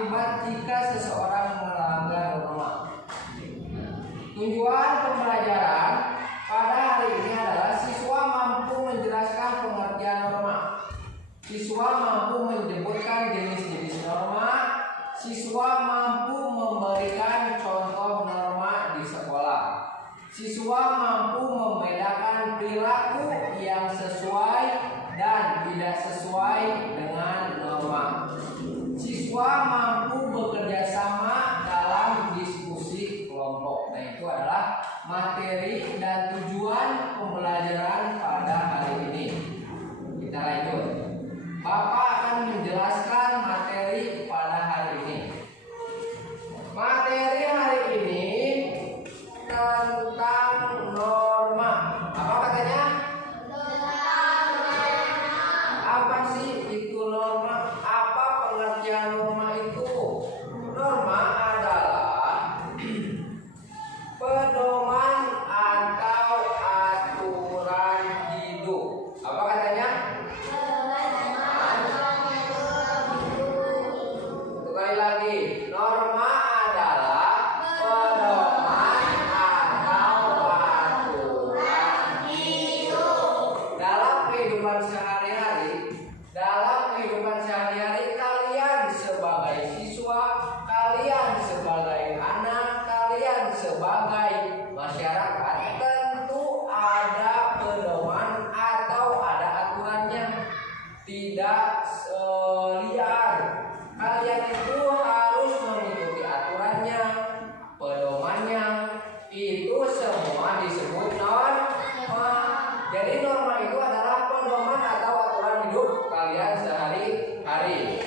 akibat jika seseorang melanggar norma. Tujuan pembelajaran pada hari ini adalah siswa mampu menjelaskan pengertian norma. Siswa mampu menyebutkan jenis-jenis norma. Siswa mampu memberikan contoh norma di sekolah. Siswa mampu membedakan perilaku yang sesuai dan tidak sesuai dengan norma. Siswa mampu bekerja sama dalam diskusi kelompok. Nah, itu adalah materi dan tujuan pembelajaran pada hari ini. Kita lanjut. Bapak akan menjelaskan materi pada hari ini. Materi hari ini tentang norma. Apa katanya? Apa sih itu norma? Apa pengertian norma itu? Norma adalah pedoman atau aturan hidup. Apa katanya? Sekali lagi, norma adalah pedoman atau aturan hidup. Dalam kehidupan sehari-hari, kalian sebagai siswa, kalian sebagai anak, kalian sebagai masyarakat tentu ada pedoman atau ada aturannya. Tidak liar. Kalian itu harus mengikuti aturannya, pedomannya. Itu semua disebut norma. Jadi norma itu adalah pedoman atau aturan hidup kalian sehari-hari.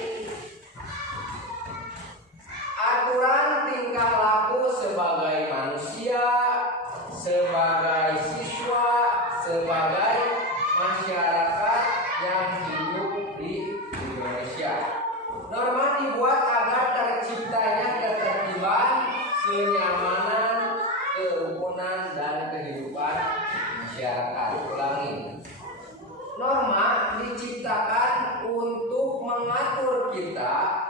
Aturan tingkah laku sebagai manusia, sebagai siswa, sebagai masyarakat yang hidup di Indonesia. Norma dibuat agar terciptanya ketertiban, kenyamanan, kerukunan, dan kehidupan masyarakat. Ulangi. Norma diciptakan untuk mengatur kita,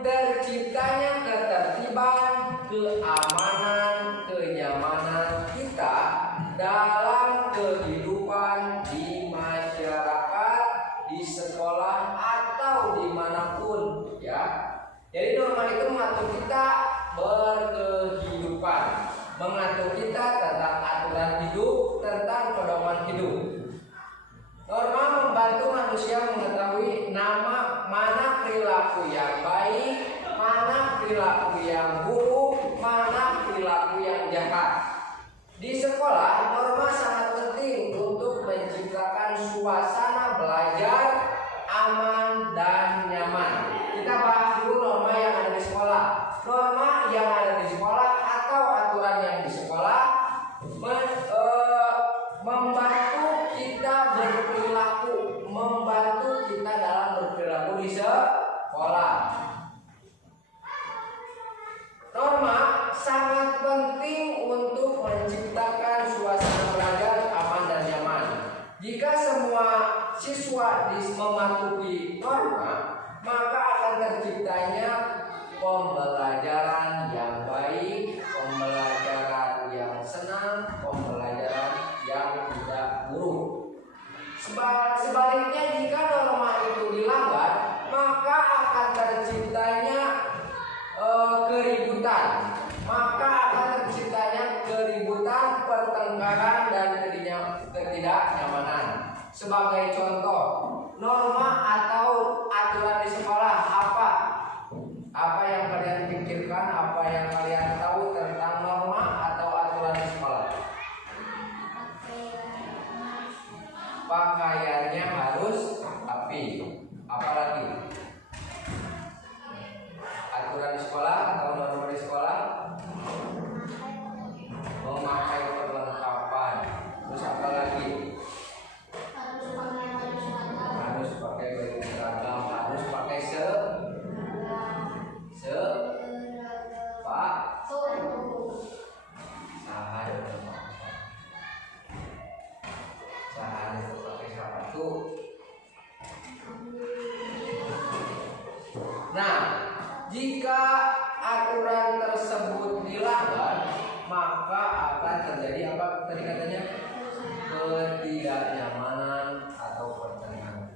terciptanya ketertiban, keamanan, kenyamanan kita dalam kehidupan di masyarakat, di sekolah, atau dimanapun, ya. Jadi norma itu mengatur kita berkehidupan, mengatur kita tentang aturan hidup, tentang pedoman hidup. Norma membantu manusia mengetahui mana perilaku yang baik, mana perilaku yang buruk, mana perilaku yang jahat. Di sekolah, norma sangat penting untuk menciptakan suasana belajar aman dan nyaman. Kita bahas dulu norma yang ada di sekolah. Norma yang ada di sekolah atau aturan yang di sekolah membantu kita berperilaku, membantu kita dalam berperilaku di sekolah. Norma sangat penting untuk menciptakan suasana belajar aman dan nyaman. Jika semua siswa mematuhi norma, maka akan terciptanya pembelajaran yang baik, pembelajaran yang senang, pembelajaran yang tidak buruk. Sebaliknya, jika norma itu dilanggar, maka akan terciptanya keributan, pertengkaran, dan ketidaknyamanan. Sebagai contoh, norma atau aturan di sekolah apa? Apa yang kalian pikirkan? Apa yang kalian tahu tentang norma atau aturan di sekolah? Pakaiannya harus rapi. Apalagi? Aturan di sekolah atau norma di sekolah? Memakai perlengkapan. Terus apa lagi? Harus pakai baju seragam. Harus pakai Nah, Jika aturan tersebut dilanggar, maka akan terjadi apa tadi katanya? Ketidaknyamanan atau pertentangan.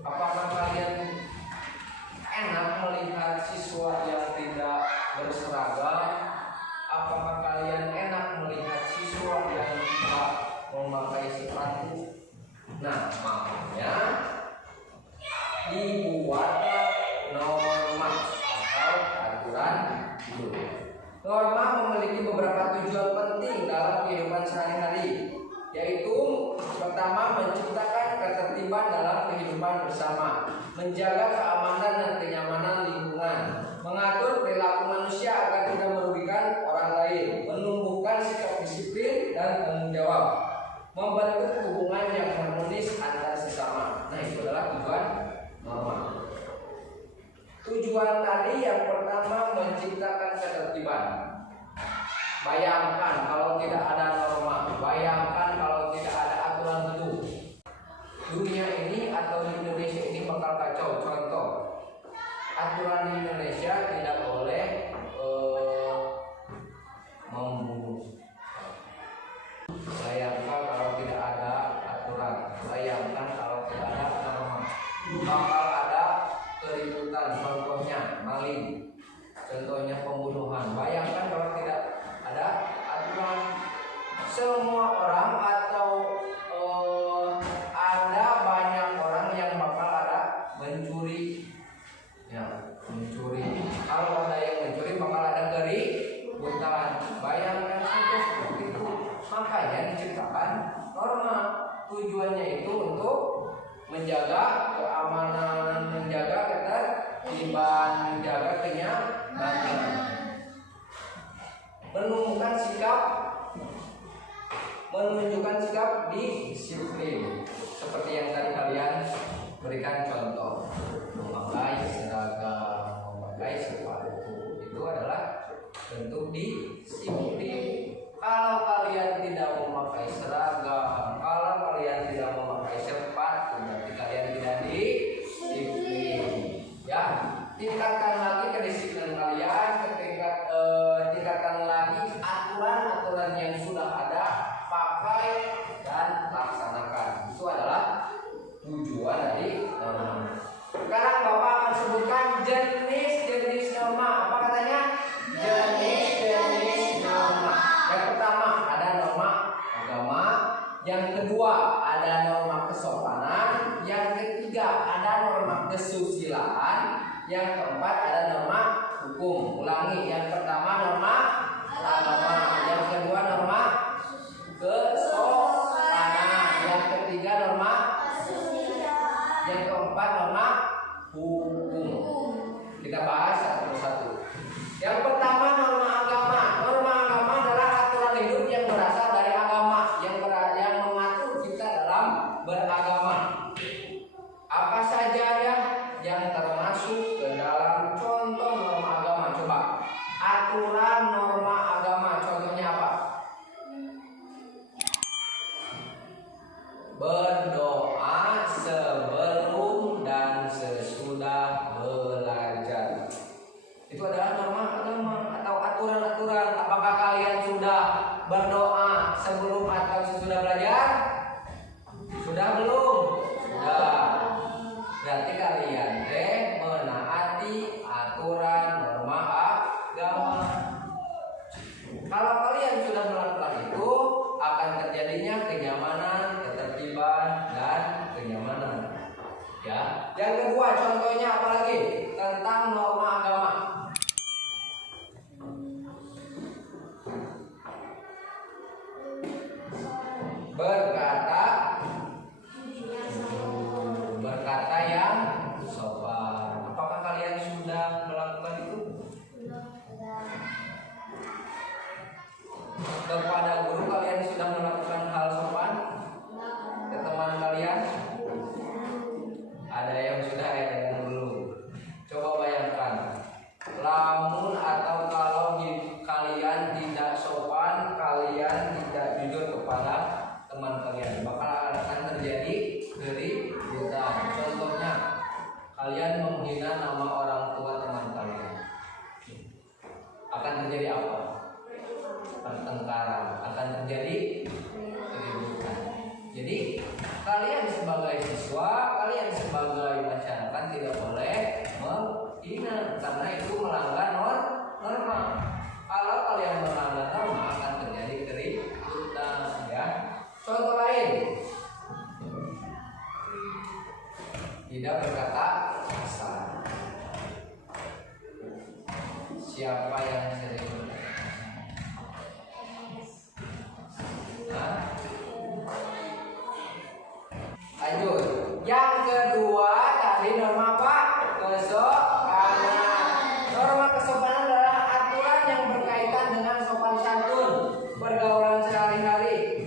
Apakah kalian enak melihat siswa yang tidak berseragam? Apakah kalian enak melihat siswa yang tidak memakai sepatu? Nah, makanya dibuatlah norma atau aturan hidup. Norma memiliki beberapa tujuan penting dalam kehidupan sehari-hari, yaitu pertama, menciptakan ketertiban dalam kehidupan bersama, menjaga keamanan dan kenyamanan lingkungan, mengatur perilaku manusia agar tidak merugikan orang lain, menumbuhkan sikap disiplin dan tanggung jawab, membentuk hubungan yang harmonis antar sesama. Nah, itu adalah tujuan norma. Tujuan tadi yang pertama menciptakan ketertiban. Bayangkan kalau tidak ada norma, bayangkan kalau tidak ada aturan hidup. Dunia ini atau di Indonesia ini bakal kacau. Contoh, aturan di Indonesia tidak boleh membunuh. Bayangkan kalau tidak ada aturan, bayangkan kalau tidak ada norma, bakal ada keributan. Contohnya maling, contohnya pembunuhan. Bayangkan kalau tidak ada aturan, semua orang atau ada banyak orang yang bakal ada mencuri, ya mencuri. Kalau ada yang mencuri bakal ada keributan. Bayangkan saja seperti itu. Makanya diciptakan norma. Tujuannya itu untuk menjaga keamanan, menjaga ketertiban, menjaga kenyamanan, menunjukkan sikap disiplin, seperti yang tadi kalian berikan contoh, memakai seragam, memakai sepatu, itu adalah bentuk disiplin. Kalau kalian tidak memakai seragam, kalau kalian tidak memakai sepatu, berarti kalian tidak disiplin. Ya, tingkatkan lagi kedisiplinan kalian, tingkatkan lagi aturan-aturan yang sudah ada, pakai dan laksanakan. Itu adalah tujuan dari norma. Sekarang Bapak akan sebutkan jenis-jenis norma. Apa katanya? Jenis-jenis norma. Yang pertama ada norma agama, yang kedua ada norma kesopanan, yang ketiga ada norma kesusilaan, yang keempat ada norma hukum. Ulangi, yang pertama norma agama, yang kedua norma kesopanan, yang ketiga norma, yang keempat norma hukum. Kita bahas satu persatu. Yang pertama norma agama. Norma agama adalah aturan hidup yang berasal dari agama, yang mengatur kita dalam beragama. Apa saja ya yang termasuk ke dalam contoh norma agama? Coba. Aturan norma agama contohnya apa? Berdoa sebelum dan sesudah belajar. Itu adalah norma agama atau aturan-aturan. Apakah kalian sudah berdoa sebelum atau sesudah belajar? Sudah belum? Sudah. Berarti kalian menaati aturan norma agama. Kalau kalian sudah melakukan itu, akan terjadinya kenyamanan, ketertiban, dan kenyamanan. Ya. Yang kedua, contohnya apa lagi? Tentang norma agama. Berkata yang sopan. Apakah kalian sudah melakukan itu? Kepada guru kalian sudah melakukan hal sopan? Ke teman kalian? Ada yang sudah, ada yang belum. Coba bayangkan, dihina karena itu melanggar norma. Kalau kalian melanggar norma akan terjadi keributan, ya. Contoh lain, tidak berkata kasar. Siapa yang sering berkata kasar? Lanjut. Yang kedua tadi norma apa? Kesopanan. Norma kesopanan adalah aturan yang berkaitan dengan sopan santun pergaulan sehari-hari.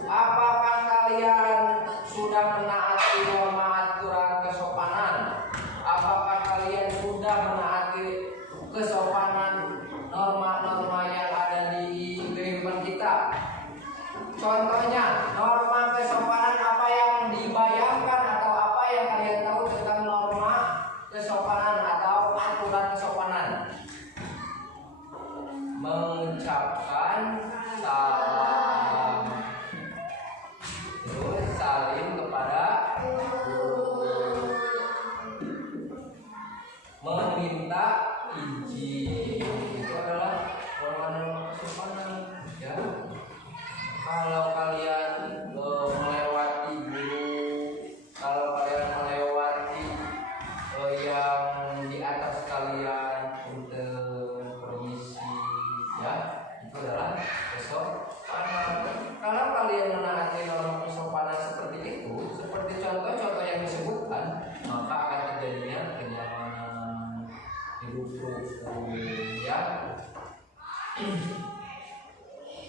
Apakah kalian sudah menaati norma aturan kesopanan? Apakah kalian sudah menaati kesopanan norma-norma yang ada di kehidupan kita? Contohnya, norma kesopanan apa yang dibayangkan atau apa yang kalian tahu tentang norma kesopanan atau aturan kesopanan? Mengucapkan salam, terus salim kepada guru, meminta izin, itu adalah norma-norma kesopanan, ya. Kalau kalian melewati guru, kalau kalian melewati yang di atas kalian, punten, permisi, ya, itu adalah kesopanan. Kalau kalian menaati norma kesopanan seperti itu, seperti contoh-contoh yang disebutkan, maka akan terjadinya kenyamanan hidup rukun, ya.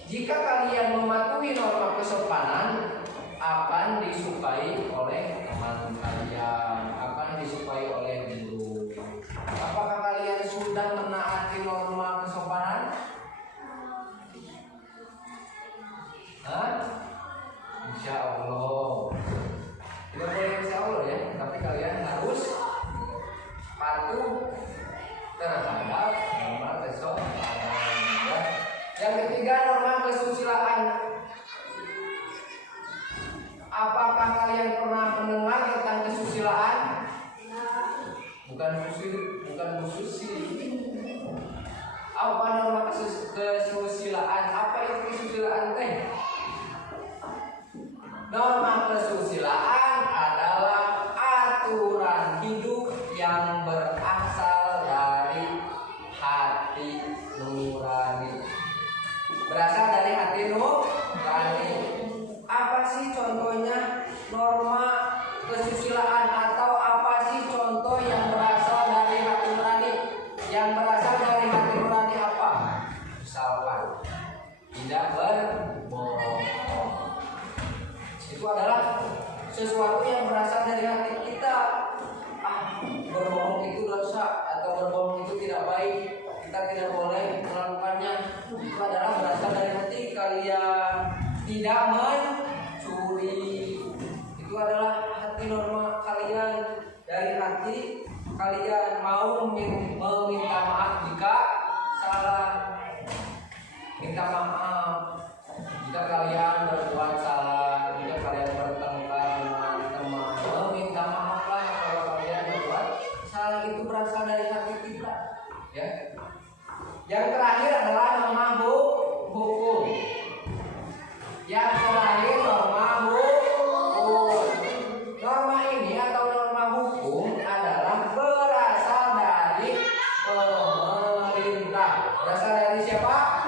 Jika kalian mematuhi norma kesopanan, akan disukai oleh teman kalian, akan disukai oleh guru. Apakah kalian sudah menaati norma kesopanan? Hah? Insya Allah. Tidak boleh insya Allah, ya, tapi kalian harus patuh terhadap norma kesopanan, ya. Yang ketiga, norma kesusilaan. Apakah kalian pernah mendengar tentang kesusilaan? Bukan susi. Apa norma kesusilaan? Apa itu kesusilaan teh? Norma kesusilaan adalah aturan hidup yang berasal dari hati nurani. Berasal dari hati nurani. Apa sih contohnya norma kesusilaan atau apa sih contoh yang berasal dari hati nurani? Yang berasal dari hati nurani apa? Misalkan tidak berbohong. Itu adalah sesuatu yang berasal dari hati kita. Berbohong itu dosa atau berbohong itu tidak baik. Kita tidak boleh melakukannya. Itu adalah berasal dari hati kalian. Tidak mencuri, itu adalah hati norma kalian. Dari hati kalian mau meminta maaf jika salah, minta maaf jika kalian berbuat salah, jika kalian bertengkar dengan teman, meminta maaflah kalau kalian berbuat salah. Itu berasal dari hati kita, ya. Yang terakhir adalah norma hukum. Yang terakhir norma hukum. Norma ini atau norma hukum adalah berasal dari pemerintah. Berasal dari siapa?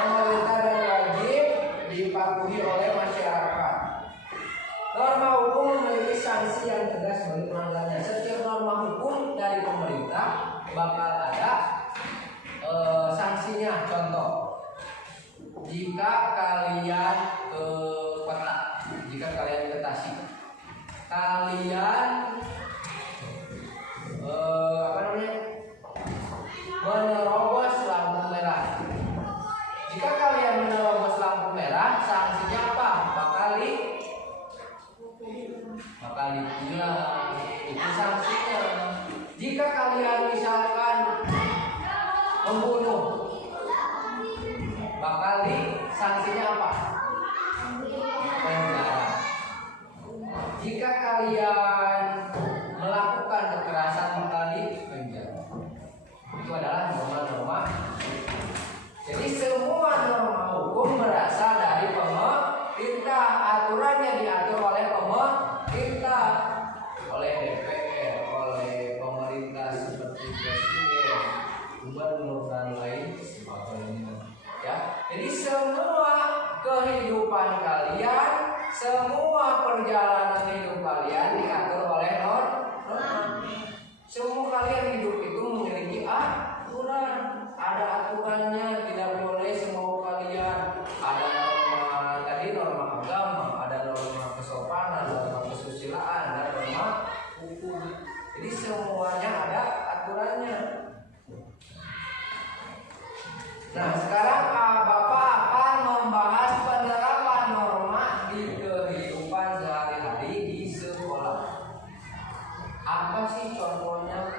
Pemerintah, dan wajib dipatuhi oleh masyarakat. Norma hukum memiliki sanksi yang tegas bagi pelanggarnya. Setiap norma hukum dari pemerintah bakal ada sanksinya. Contoh, jika kalian ke kota, jika kalian ke Tasik, kalian menerobos lampu merah. Jika kalian menerobos lampu merah, sanksinya apa? Bakal ditilang. Itu sanksinya. Jika kalian misalkan membunuh, bakal sanksinya apa? Penjara. Jika kalian melakukan kekerasan, bakal Nah, sekarang Bapak akan membahas penerapan norma di kehidupan sehari-hari di sekolah. Apa sih contohnya?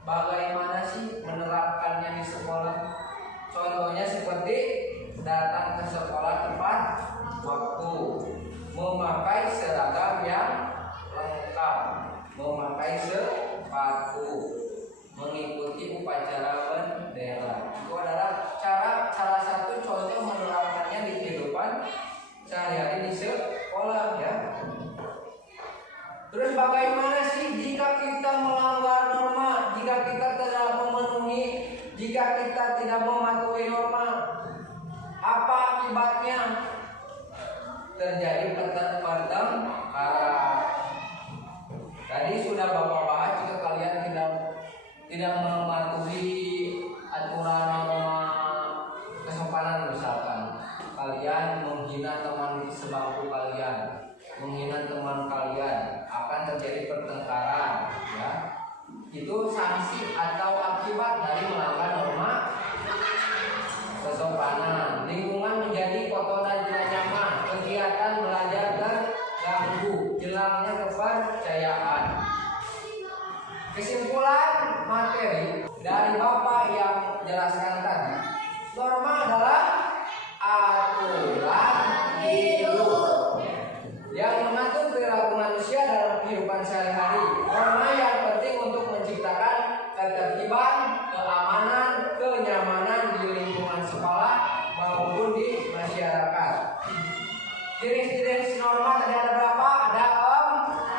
Bagaimana sih menerapkannya di sekolah? Contohnya seperti datang ke sekolah tepat waktu, memakai seragam yang lengkap, memakai sepatu, mengikuti upacara bendera. Itu adalah salah satu contoh menerapkannya di kehidupan sehari-hari di sekolah, ya. Terus bagaimana sih jika kita melanggar norma, jika kita tidak memenuhi, jika kita tidak mematuhi norma? Apa akibatnya? Terjadi pertengkaran. Tadi sudah Bapak bahas, jika kalian tidak mematuhi aturan norma kesopanan, misalkan kalian menghina teman sebangku kalian, menghina teman kalian, akan terjadi pertengkaran, ya. Itu sanksi atau akibat dari melanggar norma kesopanan. Lingkungan menjadi kotor dan tidak nyaman, kegiatan belajar terganggu, hilangnya kepercayaan. Kesimpulan materi dari Bapak yang jelaskan tadi, norma adalah aturan hidup yang mengatur perilaku manusia dalam kehidupan sehari-hari. Norma yang penting untuk menciptakan ketertiban, keamanan, kenyamanan di lingkungan sekolah maupun di masyarakat. Jenis-jenis norma tadi ada berapa? Ada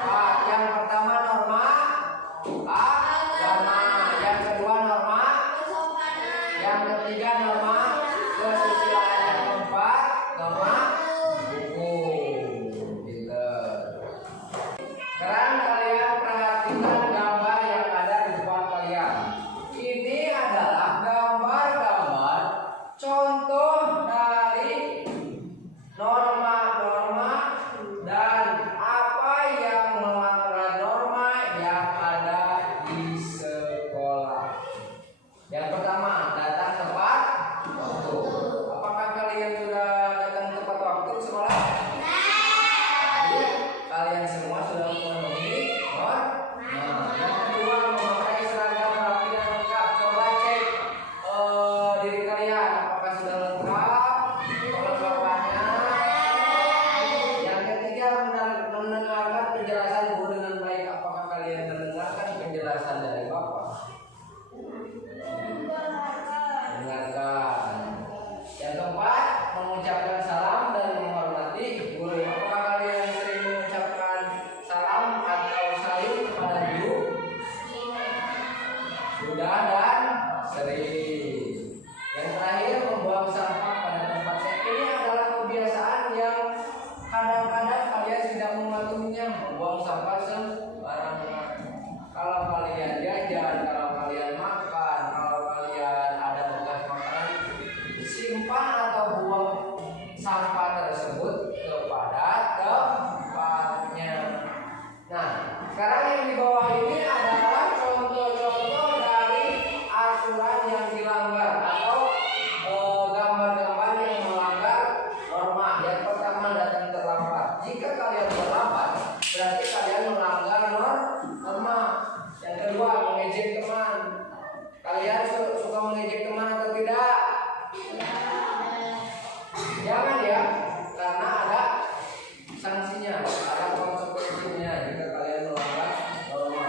4. Yang pertama norma agama, yang kedua norma kesopanan, yang ketiga norma kesusilaan, yang keempat norma sekarang kalian perhatikan gambar yang ada di depan kalian. Ini adalah gambar-gambar contoh dari norma-norma dan apa yang melanggar norma yang ada di sekolah. Yang pertama, datang tepat waktu. Apakah kalian sudah datang tepat waktu ke sekolah? Kalian semua sudah memenuhi norma. Yang kedua, memakai seragam rapi dan lengkap. Coba cek diri kalian, apakah sudah lengkap perlengkapannya. Yang ketiga, mendengarkan penjelasan guru dengan baik. Apakah kalian mendengarkan penjelasan dari Bapak? Dengarkan. Yang keempat, mengucapkan salam dan menghormati guru. Apakah kalian sering mengucapkan salam atau salut kepada guru? Sudah dan sering. Yang terakhir, membuang sampah pada tempatnya. Ini adalah kebiasaan yang kadang-kadang kalian tidak mematuhinya, membuang sampah sembarangan. Kalau kalian jajan, kalau kalian makan, kalau kalian ada bekas makanan, simpan atau buang sampah tersebut kepada tempatnya. Nah, sekarang yang di bawah ini adalah contoh-contoh dari aturan yang dilanggar atau gambar-gambar yang melanggar norma. Yang pertama, datang terlambat. Jika kalian terlambat, berarti kalian melanggar norma. Yang kedua, mengejek teman. Kalian suka mengejek teman atau tidak? Jangan, ya, karena ada sanksinya, ada konsekuensinya jika kalian melanggar norma.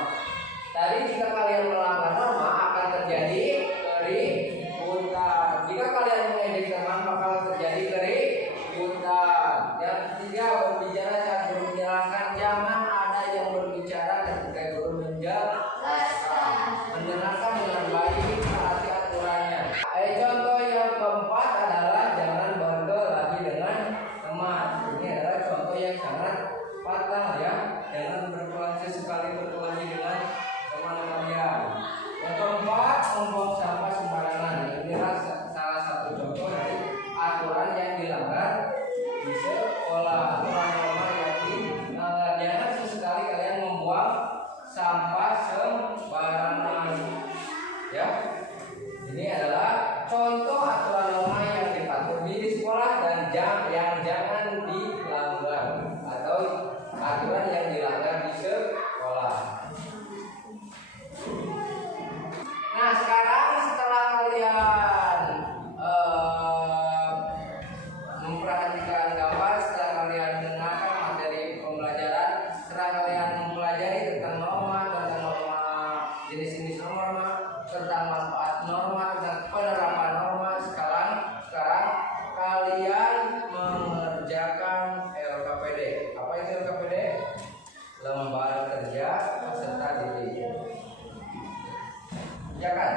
Tadi jika kalian melanggar norma akan terjadi keributan. Jika kalian mengejek teman bakal terjadi keributan. Yang ketiga, berbicara saat guru menjelaskan. Jangan ada yang berbicara ketika guru menjelaskan. Mendengarkan dengan baik, taati aturannya. Contoh yang keempat adalah jangan berkelahi dengan jenis-jenis norma tentang manfaat norma dan penerapan norma. Sekarang kalian mengerjakan LKPD. Apa itu LKPD? Lembar kerja peserta didik. Ya kan?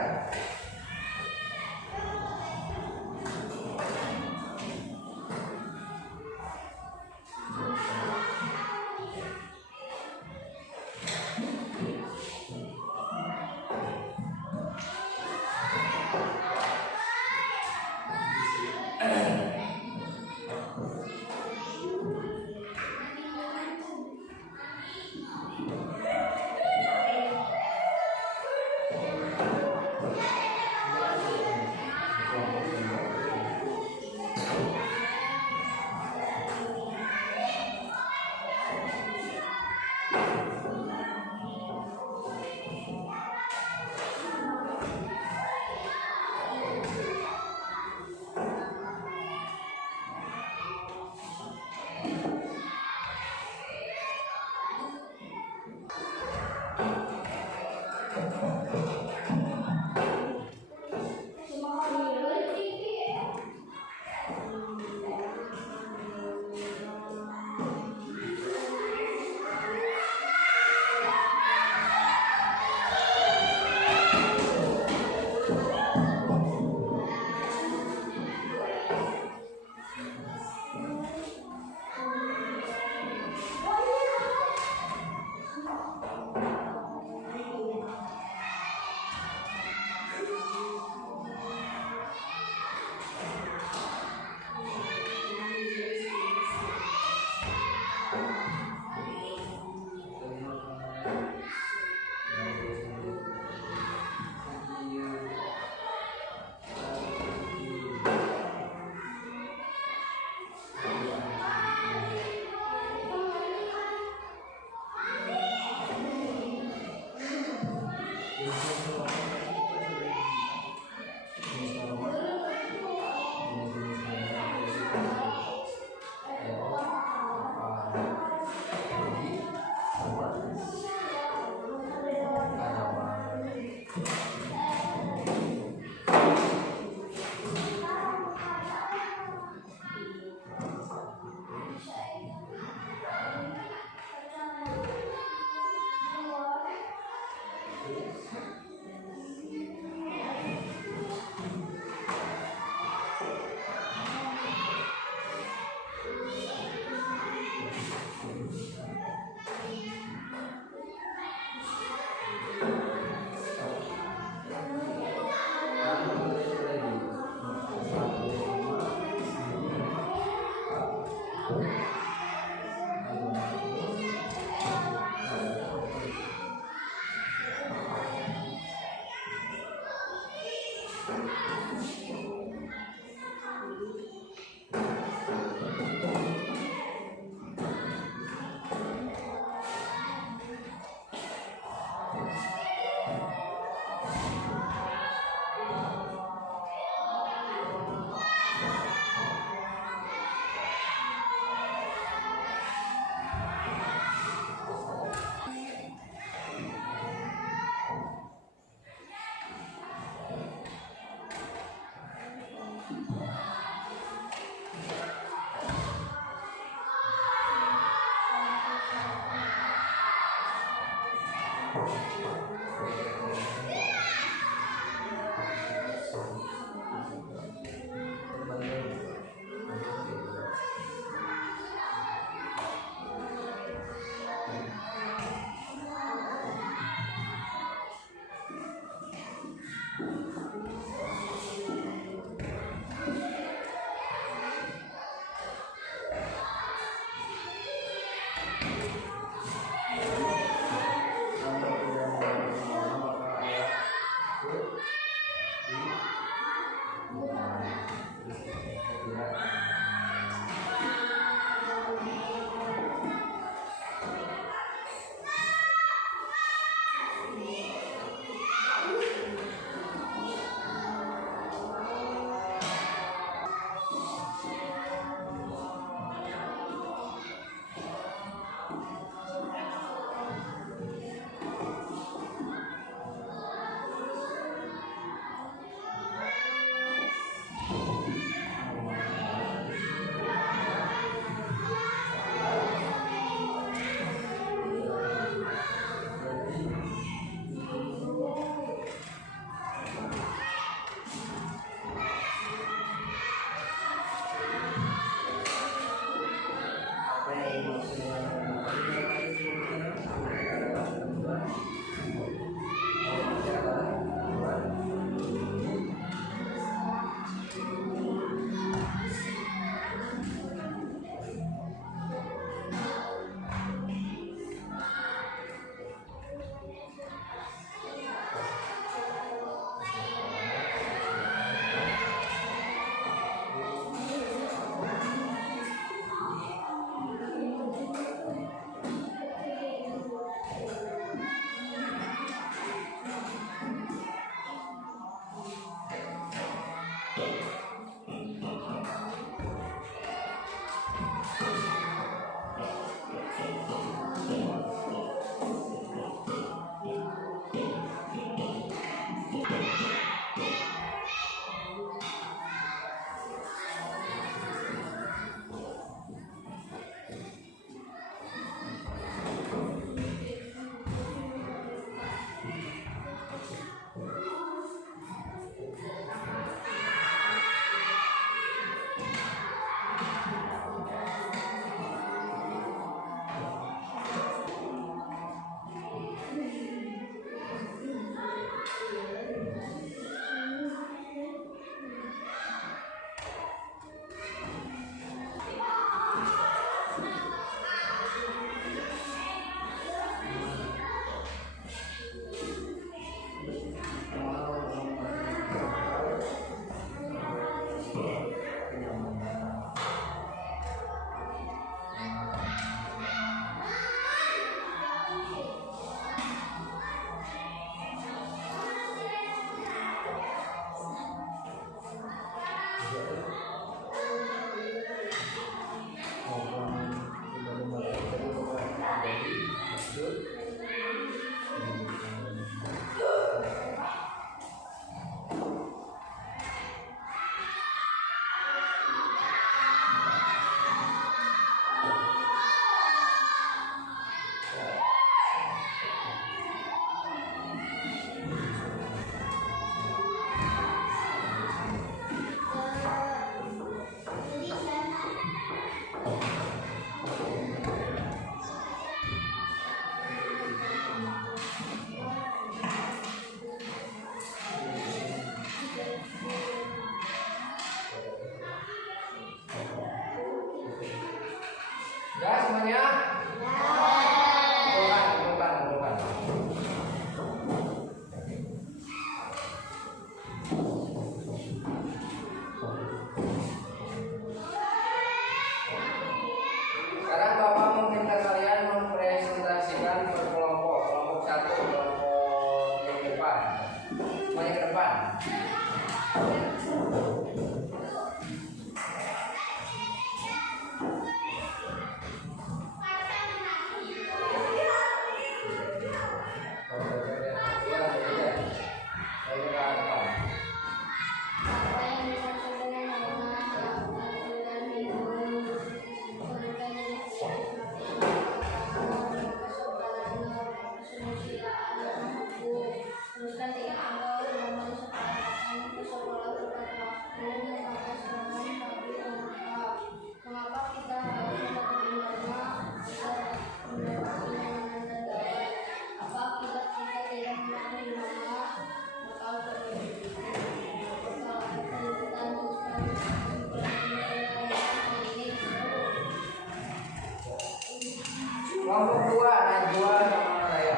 semuanya? Bukan. Sekarang Bapak meminta kalian mempresentasikan per kelompok. Kelompok 1, kelompok yang depan. Semuanya ke depan. Kelompok 2, Najwa sama Raya.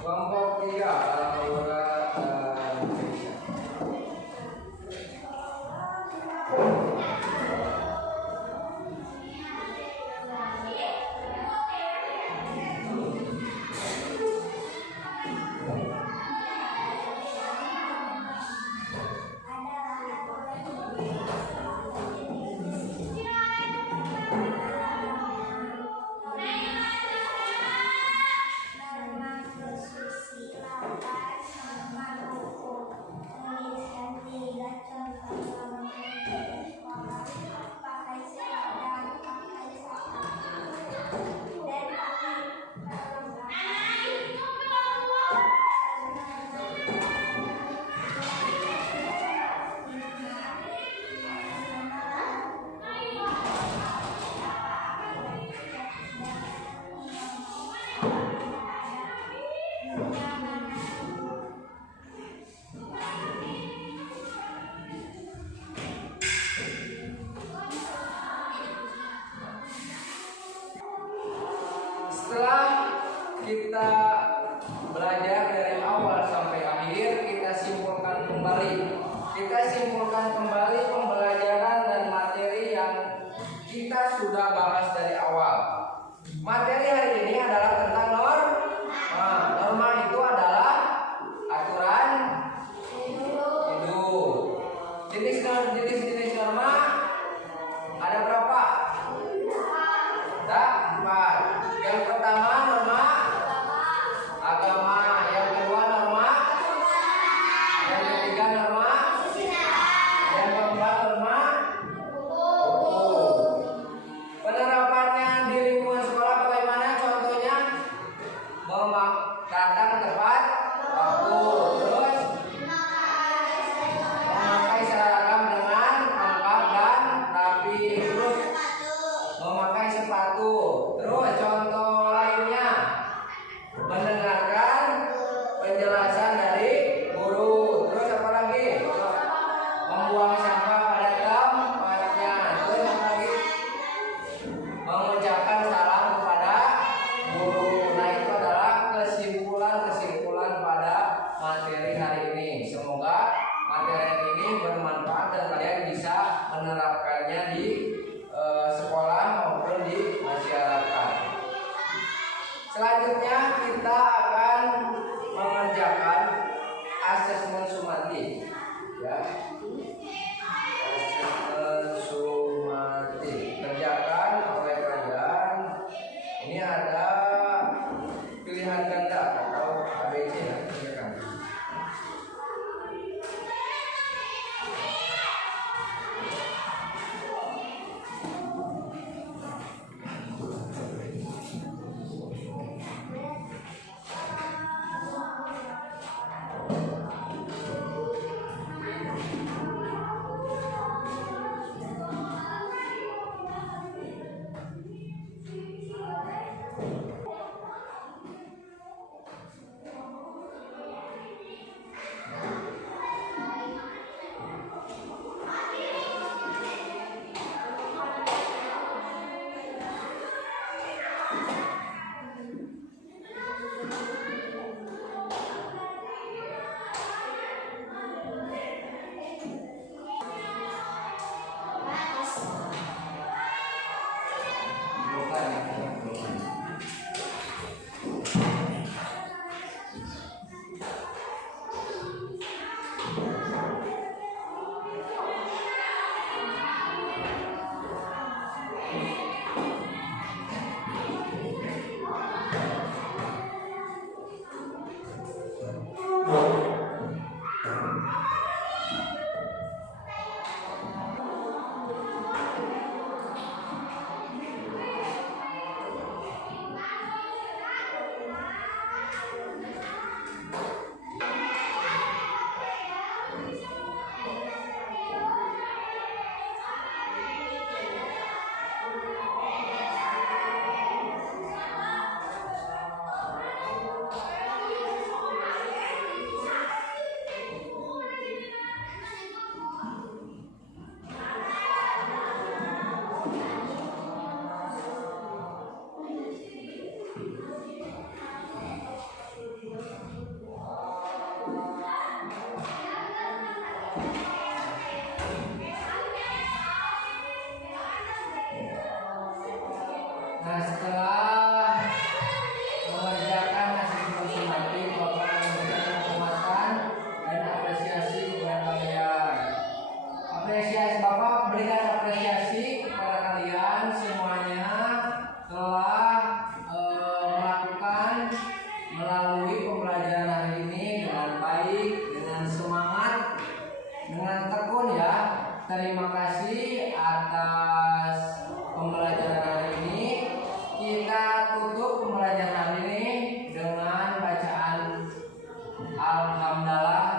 Kelompok 3, Laura Indonesia. Setelah kita belajar dari awal sampai akhir, kita simpulkan kembali pembelajaran dan materi yang kita sudah bahas dari awal. Materi hari ini adalah tentang norma itu adalah aturan hidup. Jenis norma ada berapa? Ada 4. Yang pertama norma agama, yang kedua norma, yang ketiga norma, yang keempat norma hukum. Penerapannya di lingkungan sekolah bagaimana? Contohnya datang tepat waktu, terus memakai seragam dengan lengkap dan rapi, terus memakai sepatu. Terus contoh lainnya mendengarkan penjelasan dari guru. Terus apa lagi? Membuang sampah pada tempatnya. Terus apa lagi? Mengucapkan salam kepada guru. Nah, itu adalah kesimpulan pada materi hari ini. Semoga materi ini bermanfaat dan kalian bisa menerapkannya di sekolah maupun di masyarakat. Selanjutnya kita akan mengerjakan asesmen sumatif, ya. Asesmen sumatif kerjakan oleh kalian terima kasih atas pembelajaran hari ini. Kita tutup pembelajaran hari ini dengan bacaan Alhamdulillah